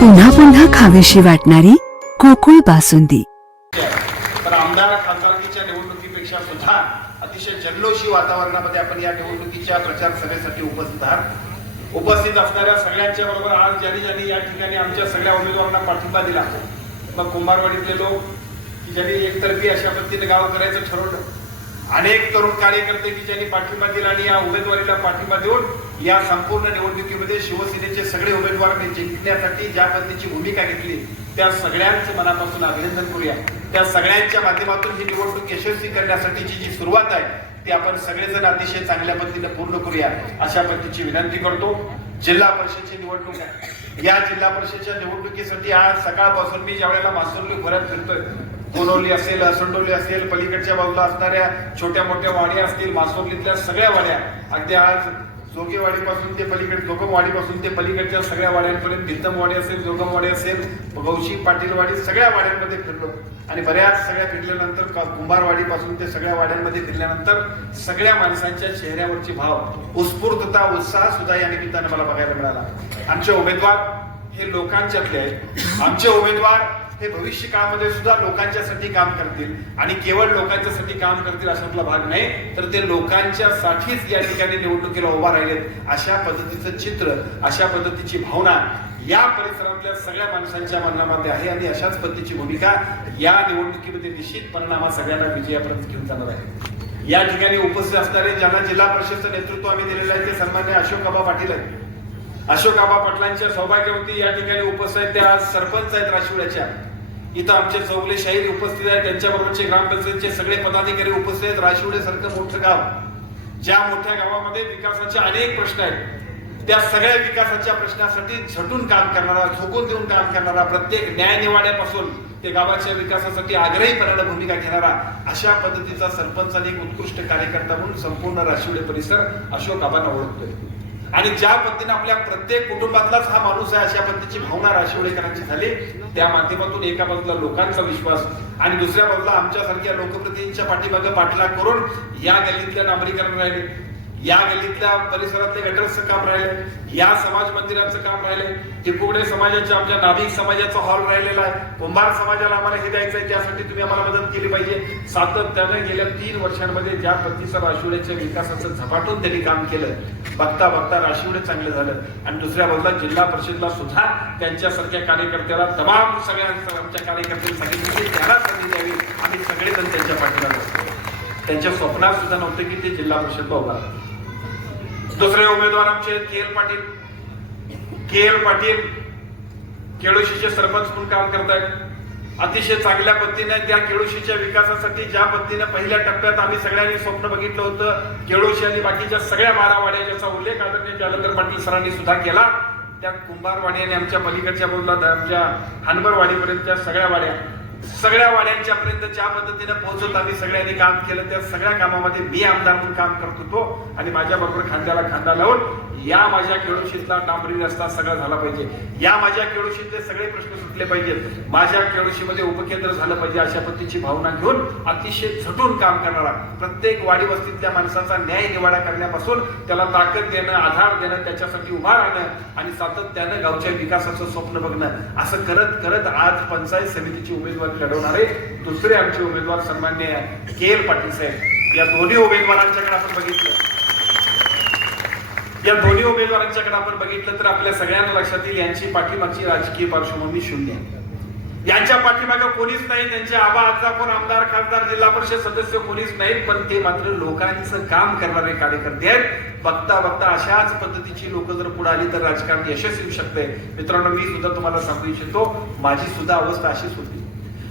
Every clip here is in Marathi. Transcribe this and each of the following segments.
पुन्हा पुन्हा खावीशी वाटणारी कोकुळ बासुंदी. पण आमदार खासदारकीच्या निवडणुकीपेक्षा सुद्धा अतिशय जल्लोषी वातावरणामध्ये आपण या निवडणुकीच्या प्रचार सभेसाठी उपस्थित आहात. उपस्थित असणाऱ्या सगळ्यांच्या बरोबर आज ज्यांनी ज्यांनी या ठिकाणी आमच्या सगळ्या उमेदवारांना पाठिंबा दिला मग कुंभारवाडीतले लोक ज्यांनी एकतर्फी अशा पद्धतीने गाव करायचं ठरवलं अनेक तरुण कार्यकर्ते की ज्यांनी पाठिंबा दिला आणि या उमेदवारीला पाठिंबा देऊन या संपूर्ण निवडणुकीमध्ये शिवसेनेचे सगळे उमेदवारांनी जिंकण्यासाठी ज्या पद्धतीची भूमिका घेतली त्या सगळ्यांचं मनापासून अभिनंदन करूया. त्या सगळ्यांच्या माध्यमातून ही निवडणूक यशस्वी करण्यासाठीची जी सुरुवात आहे ती आपण सगळेजण अतिशय चांगल्या पद्धतीने पूर्ण करूया. अशा पद्धतीची विनंती करतो. जिल्हा परिषदेची निवडणूक आहे. या जिल्हा परिषदेच्या निवडणुकीसाठी आज सकाळपासून मी ज्या वेळेला मासोर्ली घरात फिरतोय कोनोली असेल असंडोली असेल पलीकडच्या बाजूला असणाऱ्या छोट्या मोठ्या वाड्या असतील मासोलीतल्या सगळ्या वाड्या. अगदी आज जोगेवाडीपासून ते पलीकडे जोगमवाडीपासून ते पलीकडच्या सगळ्या वाड्यांपर्यंत भिंतमवाडी असेल जोगमवाडी असेल गौशी पाटीलवाडी सगळ्या वाड्यांमध्ये फिरलो. आणि बऱ्याच सगळ्या फिरल्यानंतर कुंभारवाडीपासून ते सगळ्या वाड्यांमध्ये फिरल्यानंतर सगळ्या माणसांच्या चेहऱ्यावरची भाव उत्स्फूर्तता उत्साह सुद्धा या निमित्तानं मला बघायला मिळाला. आमचे उमेदवार हे लोकांच्यातले आहेत. आमचे उमेदवार हे भविष्य काळामध्ये सुद्धा लोकांच्यासाठी काम करतील. आणि केवळ लोकांच्यासाठी काम करतील अशातला भाग नाही तर ते लोकांच्या साठीच या ठिकाणी निवडणुकीला उभा राहिलेत. अशा पद्धतीचं चित्र अशा पद्धतीची भावना या परिसरातल्या सगळ्या माणसांच्या मनामध्ये आहे आणि अशाच पद्धतीची भूमिका या निवडणुकीमध्ये निश्चित परिणामात सगळ्यांना विजयापर्यंत घेऊन जाणार आहे. या ठिकाणी उपस्थित असणारे ज्यांना जिल्हा परिषदचं नेतृत्व आम्ही दिलेलं आहे ते सन्मान्य अशोक आबा पाटील आहेत. अशोक आबा पाटलांच्या सौभाग्यवती या ठिकाणी उपस्थित आहेत त्या आज सरपंच आहेत राशिवड्याच्या. इथं आमचे चौगले शाहीर उपस्थित आहेत. त्यांच्याबरोबरचे ग्रामपंचायतचे सगळे पदाधिकारी उपस्थित आहेत. राशिवडे सारखं मोठं गाव. ज्या मोठ्या गावामध्ये विकासाचे अनेक प्रश्न आहेत त्या सगळ्या विकासाच्या प्रश्नासाठी झटून काम करणारा झोकून देऊन काम करणारा प्रत्येक न्याय निवाड्यापासून ते गावाच्या विकासासाठी आग्रहीपणाने भूमिका घेणारा अशा पद्धतीचा सरपंच आणि एक उत्कृष्ट कार्यकर्ता म्हणून संपूर्ण राशिवडे परिसर अशोक आबांना ओळखतोय. आणि ज्या पद्धतीने आपल्या प्रत्येक कुटुंबातलाच हा माणूस आहे अशा पद्धतीची भावना राशिवडेकरांची झाली त्या माध्यमातून एका बाजूला लोकांचा विश्वास आणि दुसऱ्या बाजूला आमच्यासारख्या लोकप्रतिनिधींच्या पाठीमागे पाठलाग करून या गल्लीतल्या नागरिकांना राहिले. या गल्लीतल्या परिसरातले गटरचं काम राहिले या समाज मंदिराचं काम राहिले टिपुगडे समाजाच्या आमच्या नाभिक समाजाचा हॉल राहिलेला आहे. कुंभार समाजाला आम्हाला हे द्यायचं आहे त्यासाठी तुम्ही आम्हाला मदत केली पाहिजे. सातत्यानं गेल्या तीन वर्षांमध्ये ज्या पद्धतीचं राशिवड्याच्या विकासाचं झपाटून त्यांनी काम केलं बघता बघता राशिवडे चांगलं झालं. आणि दुसऱ्या बाजूला जिल्हा परिषदला सुद्धा त्यांच्यासारख्या कार्यकर्त्याला तमाम सगळ्या आमच्या कार्यकर्त्यांनी सांगितलं की त्याला संधी द्यावी. आम्ही सगळेजण त्यांच्या पाठीला बसतो त्यांच्या स्वप्नात सुद्धा नव्हतं की ते जिल्हा परिषद उभा दुसरे उमेदवार आमचे K L Patil. K L Patil केळोशीचे सरपंच म्हणून काम करतायत. अतिशय चांगल्या पद्धतीने त्या केळोशीच्या विकासासाठी ज्या पद्धतीने पहिल्या टप्प्यात आम्ही सगळ्यांनी स्वप्न बघितलं होतं केळोशी आणि बाकीच्या सगळ्या बारा ज्याचा उल्लेख आदरणीय जालंधर पाटील सरांनी सुद्धा केला. त्या कुंभारवाडी आणि आमच्या पलीकडच्या बोलला आमच्या हनबरवाडीपर्यंतच्या सगळ्या वाड्या सगळ्या वाड्यांच्या पर्यंत ज्या पद्धतीने पोहोचत आम्ही सगळ्यांनी काम केलं त्या सगळ्या कामामध्ये मी आमदार म्हणून काम करत होतो आणि माझ्या बरोबर खांद्याला खांदा लावून या माझ्या खेळोशीतला डांबरी रस्ता सगळा झाला पाहिजे. या माझ्या खेळोशीतले सगळे प्रश्न सुटले पाहिजेत. माझ्या खेळोशीमध्ये उपकेंद्र झालं पाहिजे अशा पद्धतीची भावना घेऊन अतिशय झटून काम करणारा प्रत्येक वाडी वस्तीतल्या माणसाचा न्याय निवाडा करण्यापासून त्याला ताकद देणं आधार देणं त्याच्यासाठी उभा राहणं आणि सातत्यानं गावच्या विकासाचं स्वप्न बघणं. असं करत करत आज पंचायत समितीची उमेदवार लढवणारे दुसरे आमचे उमेदवार सन्मान्य के एल पाटील साहेब. या दोन्ही उमेदवारांच्याकडे आपण बघितलं. या दोन्ही उमेदवारांच्याकडे आपण बघितलं तर आपल्या सगळ्यांना लक्षात येईल यांची पाठीमागची राजकीय पार्श्वभूमी शून्य यांच्या पाठीमागे कोणीच नाही त्यांचे आबा आजा कोण आमदार खासदार जिल्हा परिषद सदस्य कोणीच नाहीत पण ते मात्र लोकांचं काम करणारे कार्यकर्ते आहेत. बघता बघता अशाच पद्धतीची लोक जर पुढे आली तर राजकारण यशस्वी येऊ शकते मित्रांनो मी सुद्धा तुम्हाला सांगू इच्छितो माझी सुद्धा अवस्था अशीच होती.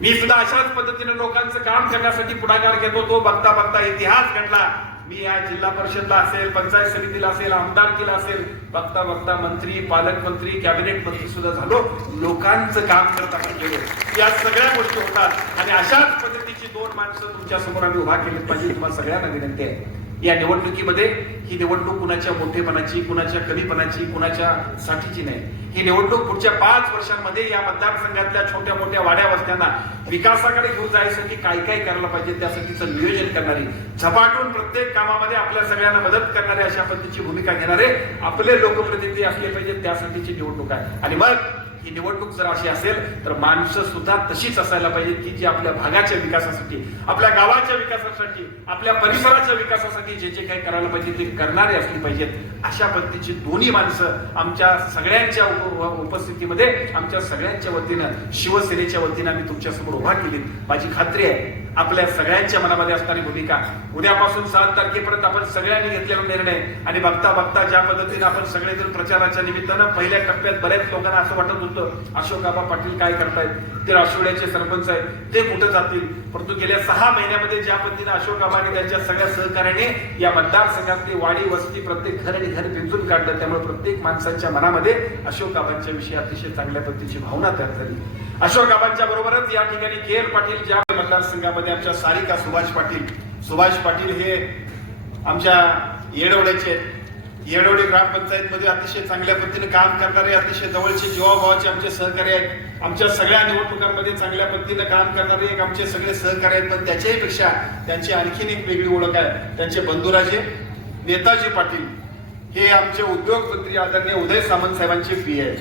मी सुद्धा अशाच पद्धतीने लोकांचं काम करण्यासाठी पुढाकार घेतो तो बघता बघता इतिहास घडला. मी या जिल्हा परिषदला असेल पंचायत समितीला असेल आमदारकीला असेल बघता बघता मंत्री पालकमंत्री कॅबिनेट मंत्री सुद्धा झालो. लोकांचं काम करता गेलो या सगळ्या गोष्टी होतात. आणि अशाच पद्धतीची दोन माणसं तुमच्यासमोर आम्ही उभा केली. पाहिजे तुम्हाला सगळ्यांना विनंती आहे. या निवडणुकीमध्ये ही निवडणूक कुणाच्या मोठेपणाची कुणाच्या कमीपणाची कुणाच्या साठीची नाही. ही निवडणूक पुढच्या पाच वर्षांमध्ये या मतदारसंघातल्या छोट्या मोठ्या वाड्या वस्त्यांना विकासाकडे घेऊन जायसाठी काय काय करायला पाहिजे त्यासाठीचं नियोजन करणारी झपाटून प्रत्येक कामामध्ये आपल्या सगळ्यांना मदत करणारे अशा पद्धतीची भूमिका घेणारे आपले लोकप्रतिनिधी असले पाहिजे त्यासाठीची निवडणूक आहे. आणि मग ही निवडणूक जर अशी असेल तर माणसं सुद्धा तशीच असायला पाहिजे की जी आपल्या भागाच्या विकासासाठी आपल्या गावाच्या विकासासाठी आपल्या परिसराच्या विकासासाठी जे जे काही करायला पाहिजे ते करणारे असली पाहिजेत. अशा पद्धतीची दोन्ही माणसं आमच्या सगळ्यांच्या उपस्थितीमध्ये आमच्या सगळ्यांच्या वतीनं शिवसेनेच्या वतीनं आम्ही तुमच्यासमोर उभा केली माझी खात्री आहे. आपल्या सगळ्यांच्या मनामध्ये असणारी भूमिका. उद्यापासून सात तारखेपर्यंत आपण सगळ्यांनी घेतलेला निर्णय. आणि बघता बघता ज्या पद्धतीने आपण सगळेजण प्रचाराच्या निमित्तानं पहिल्या टप्प्यात बऱ्याच लोकांना असं वाटत होतं अशोक बाबा पाटील काय करतायत? ते राष्ट्रवादीचे सरपंच आहेत. ते कुठं जातील? परंतु गेल्या सहा महिन्यामध्ये ज्या पद्धतीने अशोक बाबा आणि त्यांच्या सगळ्या सहकार्याने या मतदारसंघातली वाडी वस्ती प्रत्येक घर आणि घर पिंजून काढलं. त्यामुळे प्रत्येक माणसांच्या मनामध्ये अशोक बाबांच्या विषयी अतिशय चांगल्या पद्धतीची भावना तयार झाली. अशोक बाबांच्या बरोबरच या ठिकाणी के पाटील ज्या मतदारसंघामध्ये आमच्या सारिका सुभाष पाटील. सुभाष पाटील हे आमच्या येडवड्याचे आहेत. ग्रामपंचायतमध्ये अतिशय चांगल्या पद्धतीने काम करणारे अतिशय जवळचे जीवाभावाचे आमचे सहकारी आहेत. आमच्या सगळ्या निवडणुकांमध्ये चांगल्या पद्धतीने काम करणारे एक आमचे सगळे सहकारी आहेत. पण त्याच्याही पेक्षा त्यांची आणखीन एक वेगळी ओळख आहे. त्यांचे बंधुराजे नेताजी पाटील हे आमचे उद्योगमंत्री आदरणीय उदय सामंत साहेबांचे प्रिय आहेत.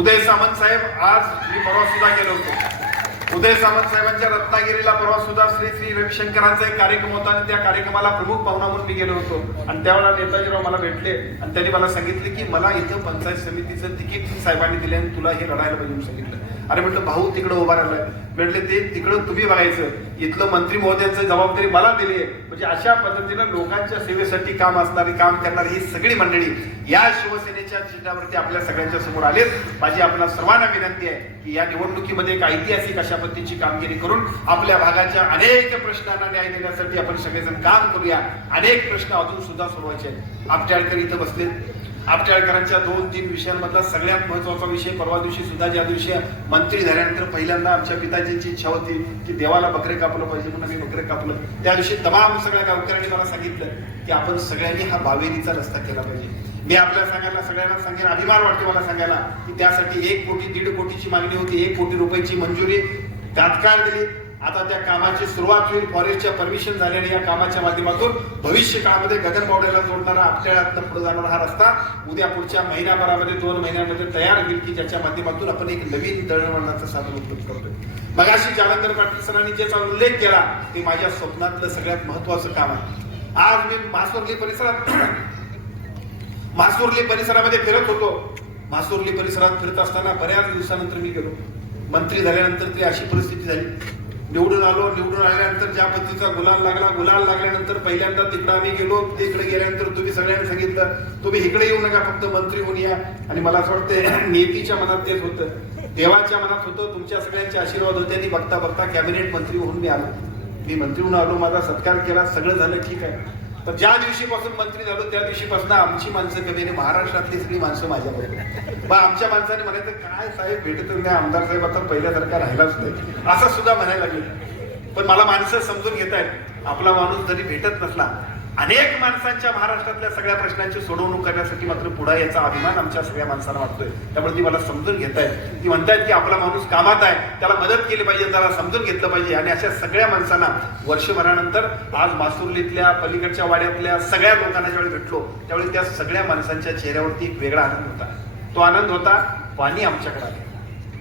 उदय सामंत साहेब आज मी परवा सुद्धा गेलो होतो. उदय सामंत साहेबांच्या रत्नागिरीला परवा सुद्धा श्री श्री रविशंकरांचा एक कार्यक्रम होता आणि त्या कार्यक्रमाला प्रमुख पाहुणा म्हणून मी गेलो होतो. आणि त्यावेळेला नेताजीराव मला भेटले आणि त्यांनी मला सांगितले की मला इथं पंचायत समितीचं तिकीट साहेबांनी दिले आणि तुला हे लढायला पाहिजे म्हणून सांगितलं. अरे म्हटलं भाऊ तिकडं उभा राहिलाय. म्हटले ते तिकडं तुम्ही बघायचं. इथलं मंत्री महोदयांचं जबाबदारी मला दिली आहे. म्हणजे अशा पद्धतीनं लोकांच्या सेवेसाठी काम असणारी काम करणारी ही सगळी मंडळी या शिवसेनेच्या चिन्हावरती आपल्या सगळ्यांच्या समोर आलेत. माझी आपल्या सर्वांना विनंती आहे की या निवडणुकीमध्ये एक ऐतिहासिक अशा पद्धतीची कामगिरी करून आपल्या भागाच्या अनेक प्रश्नांना न्याय देण्यासाठी आपण सगळेजण काम करूया. अनेक प्रश्न अजून सुद्धा सोडवायचे आहेत. आपट्याळकर इथं बसलेत. आपट्याळकरांच्या दोन तीन विषयांमधला सगळ्यात महत्त्वाचा विषय परवा दिवशी सुद्धा ज्या दिवशी मंत्री झाल्यानंतर पहिल्यांदा आमच्या पिताजींची इच्छा होती की देवाला बकरे कापलं पाहिजे म्हणून आम्ही बकरे कापलं. त्या दिवशी तमाम सगळ्या गावकऱ्यांनी मला सांगितलं की आपण सगळ्यांनी हा बावेरीचा रस्ता केला पाहिजे. मी आपल्या सांगायला सगळ्यांना सांगेन अभिमान वाटतो मला सांगायला की त्यासाठी एक कोटी दीड कोटीची मागणी होती एक कोटी रुपयाची मंजुरी तात्काळ दिली. आता त्या कामाची सुरुवात होईल. फॉरेस्टच्या परमिशन झाल्याने या कामाच्या माध्यमातून भविष्य काळामध्ये गगनबावड्याला जोडणारा आपल्याला पुढे जाणारा हा रस्ता उद्या पुढच्या महिन्याभरामध्ये दोन महिन्यामध्ये तयार होईल की ज्याच्या माध्यमातून आपण एक नवीन दळणवळणाचं साधन उपलब्ध करतोय. मगाशी जालंधर पाटील सरांनी ज्याचा उल्लेख केला ते माझ्या स्वप्नातलं सगळ्यात महत्वाचं काम आहे. आज मी मासुर्ली परिसरात मासुर्ली परिसरामध्ये फिरत होतो. मासुर्ली परिसरात फिरत असताना बऱ्याच दिवसानंतर मी गेलो. मंत्री झाल्यानंतर ती अशी परिस्थिती झाली. निवडून आलो निवडून आल्यानंतर ज्या पद्धतीचा गुलाल लागला गुलाल लागल्यानंतर पहिल्यांदा तिकडे आम्ही गेलो तिकडे गेल्यानंतर तुम्ही सगळ्यांनी सांगितलं तुम्ही इकडे येऊ नका फक्त मंत्री होऊन या. आणि मला असं वाटतं नेतीच्या मनात तेच होतं. देवाच्या मनात होतं तुमच्या सगळ्यांचे आशीर्वाद होते आणि बघता बघता कॅबिनेट मंत्री होऊन मी आलो. मी मंत्री होऊन आलो माझा सत्कार केला सगळं झालं ठीक आहे. तर ज्या दिवशीपासून मंत्री झालो त्या दिवशीपासून आमची माणसं कमी आणि महाराष्ट्रातली सगळी माणसं माझ्याकडे मग आमच्या माणसाने म्हणायचं काय साहेब भेटतच नाही आमदार साहेब आता पहिल्यासारखा राहिलाच नाही. असं सुद्धा म्हणायला लागेल. पण मला माणसं समजून घेत आहेत आपला माणूस जरी भेटत नसला अनेक माणसांच्या महाराष्ट्रातल्या सगळ्या प्रश्नांची सोडवणूक करण्यासाठी मात्र पुढे याचा अभिमान आमच्या सगळ्या माणसांना वाटतोय. त्यामुळे ती मला समजून घेत आहेत. ती म्हणतायत की आपला माणूस कामात आहे. त्याला मदत केली पाहिजे त्याला समजून घेतलं पाहिजे. आणि अशा सगळ्या माणसांना वर्षभरानंतर आज मासुर्लीतल्या पलीकडच्या वाड्यातल्या सगळ्या लोकांना ज्यावेळी भेटलो त्यावेळी त्या सगळ्या माणसांच्या चेहऱ्यावरती एक वेगळा आनंद होता. तो आनंद होता पाणी आमच्याकडे आले.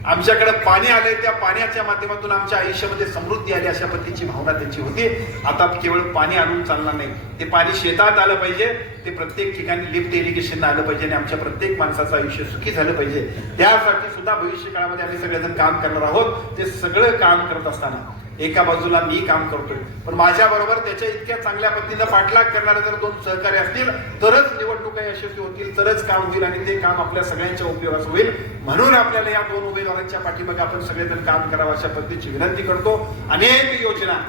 आमच्याकडे पाणी आलंय त्या पाण्याच्या माध्यमातून आमच्या आयुष्यामध्ये समृद्धी आली अशा पद्धतीची भावना त्यांची होती. आता केवळ पाणी आणून चालणार नाही. ते पाणी शेतात आलं पाहिजे ते प्रत्येक ठिकाणी लिफ्ट इरिगेशन आलं पाहिजे आणि आमच्या प्रत्येक माणसाचं आयुष्य सुखी झालं पाहिजे. त्यासाठी सुद्धा भविष्य काळामध्ये आम्ही सगळेजण काम करणार आहोत. ते सगळं काम करत असताना एका बाजूला मी काम करतोय. पण माझ्या बरोबर त्याच्या इतक्या चांगल्या पद्धतीनं पाठलाग करणारे जर दोन सहकारी असतील तरच निवडणुका यशस्वी होतील तरच काम होईल आणि ते काम आपल्या सगळ्यांच्या उपयोगाचं होईल. म्हणून आपल्याला या दोन उमेदवारांच्या पाठीमागे आपण सगळेजण काम करावं अशा पद्धतीची विनंती करतो. अनेक योजना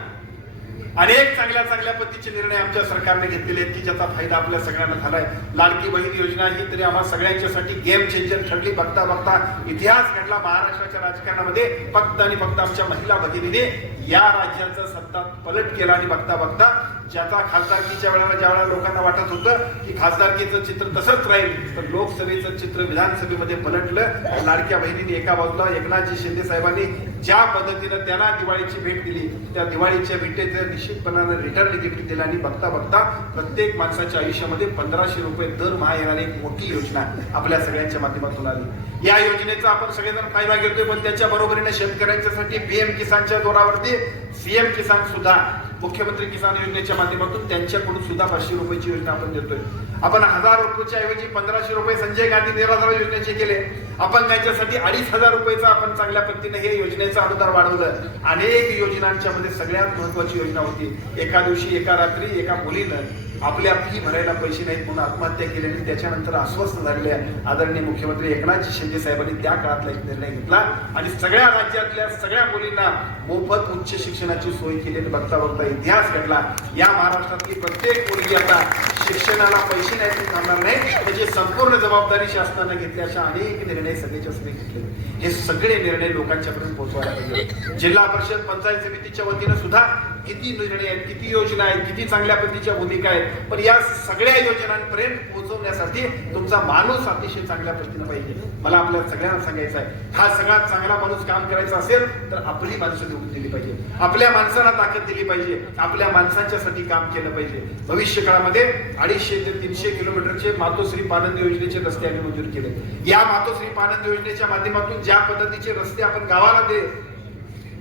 अनेक चांगल्या चांगल्या पद्धतीचे निर्णय आमच्या सरकारने घेतलेले आहेत की ज्याचा फायदा आपल्या सगळ्यांना झालाय. लाडकी बहीण योजना ही तरी आम्हा सगळ्यांच्यासाठी गेम चेंजर ठरली. बघता बघता इतिहास घडला महाराष्ट्राच्या राजकारणामध्ये. फक्त आणि फक्त आमच्या महिला भगिनीने या राज्याचा सत्ता पलट केला आणि बघता बघता ज्याचा खासदारकीच्या वेळेला ज्या वेळेला लोकांना वाटत होतं की खासदारकीचं चित्र तसंच राहील तर लोकसभेचं चित्र विधानसभेमध्ये पलटलं. लाडक्या बहिणीने एका बाजूला एकनाथजी शिंदे साहेबांनी ज्या पद्धतीनं त्यांना दिवाळीची भेट दिली त्या दिवाळीच्या भेटेचं निश्चितपणाने रिटर्न देखील दिला आणि बघता बघता प्रत्येक माणसाच्या आयुष्यामध्ये पंधराशे रुपये दरमहा येणारी एक मोठी योजना आपल्या सगळ्यांच्या माध्यमातून आली. या योजनेचा आपण सगळेजण फायदा घेतोय पण त्याच्या बरोबरीने शेतकऱ्यांच्यासाठी पीएम किसानच्या जोरावरती सीएम किसान सुद्धा मुख्यमंत्री किसान योजनेच्या माध्यमातून त्यांच्याकडून सुद्धा पाचशे रुपयाची योजना आपण देतोय. आपण हजार रुपयाच्या ऐवजी पंधराशे रुपये संजय गांधी निराधार योजनेचे केले. आपण त्यांच्यासाठी अडीच हजार रुपयेचा आपण चांगल्या पद्धतीने हे योजनेचं अनुदान वाढवलं. अनेक योजनांच्या मध्ये सगळ्यात महत्वाची योजना होती. एका दिवशी एका रात्री एका मुलीनं आपल्या फी भरायला पैसे नाहीत म्हणून आत्महत्या केली आणि त्याच्यानंतर अस्वस्थ झालेल्या आदरणीय मुख्यमंत्री एकनाथजी शिंदे साहेबांनी त्या काळातला एक निर्णय घेतला. आणि सगळ्या राज्यातल्या सगळ्या मुलींना मोफत उच्च शिक्षणाची सोय केली आणि बघता बघता इतिहास घडला. या महाराष्ट्रातली प्रत्येक मुलगी आता शिक्षणाला पैसे नाही सांगणार थांबणार नाही. त्याची संपूर्ण जबाबदारी शासनानं घेतली अशा अनेक निर्णय सगळेच्या सगळे घेतले. हे सगळे निर्णय लोकांच्यापर्यंत पोहोचवायला पाहिजे जिल्हा परिषद पंचायत समितीच्या वतीनं सुद्धा किती निर्णय आहेत किती योजना आहेत किती चांगल्या पद्धतीच्या भूमिका आहेत पण या सगळ्या योजनांपर्यंत पोहोचवण्यासाठी तुमचा माणूस अतिशय चांगल्या पद्धतीनं पाहिजे. मला आपल्या सगळ्यांना सांगायचं आहे हा सगळ्यात चांगला माणूस काम करायचा असेल तर आपली माणसं निवडून दिली पाहिजे. आपल्या माणसाला ताकद दिली पाहिजे आपल्या माणसांच्यासाठी काम केलं पाहिजे. भविष्य काळामध्ये अडीचशे ते तीनशे किलोमीटरचे मातोश्री पानंद योजनेचे रस्ते आम्ही मंजूर केले. या मातोश्री पानंद योजनेच्या माध्यमातून ज्या पद्धतीचे रस्ते आपण गावाला दे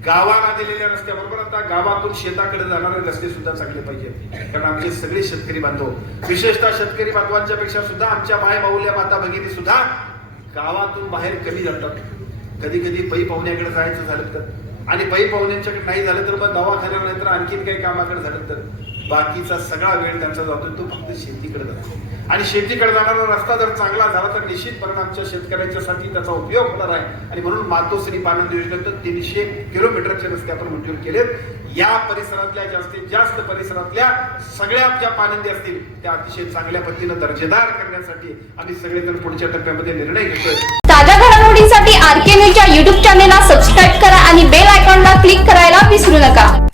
गावाला दिलेल्या रस्त्याबरोबर आता गावातून शेताकडे जाणारे रस्ते सुद्धा चांगले पाहिजे कारण आमचे सगळे शेतकरी बांधव विशेषतः शेतकरी बांधवांच्या पेक्षा सुद्धा आमच्या माय माऊल्या माता भगिनी सुद्धा गावातून बाहेर कमी जातात. कधी कधी पै पाहुण्याकडे जायचं झालं तर. आणि पै पाहुण्यांच्याकडे नाही झालं तर मग दवाखान्याला नाही तर आणखीन काही कामाकडे झालं तर. बाकीचा सगळा वेळ त्यांचा जातो तो फक्त शेतीकडे जातो. आणि शेतीकडे जाणारा रस्ता जर चांगला झाला तर निश्चितपणे आमच्या शेतकऱ्यांच्यासाठी त्याचा उपयोग होणार आहे. आणि म्हणून मातोश्री पानंद योजनेत तीनशे किलोमीटरचे रस्ते आपण मंजूर केलेत. या परिसरातल्या जास्तीत जास्त परिसरातल्या सगळ्या ज्या पानंदी असतील त्या अतिशय चांगल्या पद्धतीनं दर्जेदार करण्यासाठी आम्ही सगळेजण पुढच्या टप्प्यामध्ये निर्णय घेतोय. ताज्या घडामोडींसाठी आर के न्यूजच्या युट्यूब चॅनेलला सबस्क्राईब करा आणि बेल आयकॉनला क्लिक करायला विसरू नका.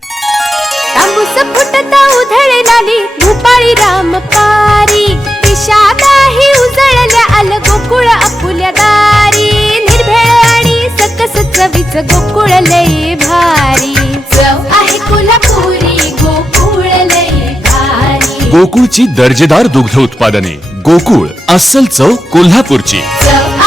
फुटता उधळणारी भूपाळी रामपारी दिशादाही उजळल्या आल गोकुळ आपुल्या दारी. निर्भेळ आणि सकस चवीच गोकुळ लय भारी. चव आहे कोल्हापुरी गोकुळ लय भारी. गोकुळची दर्जेदार दुग्ध उत्पादने. गोकुळ अस्सल चव कोल्हापूरची. चव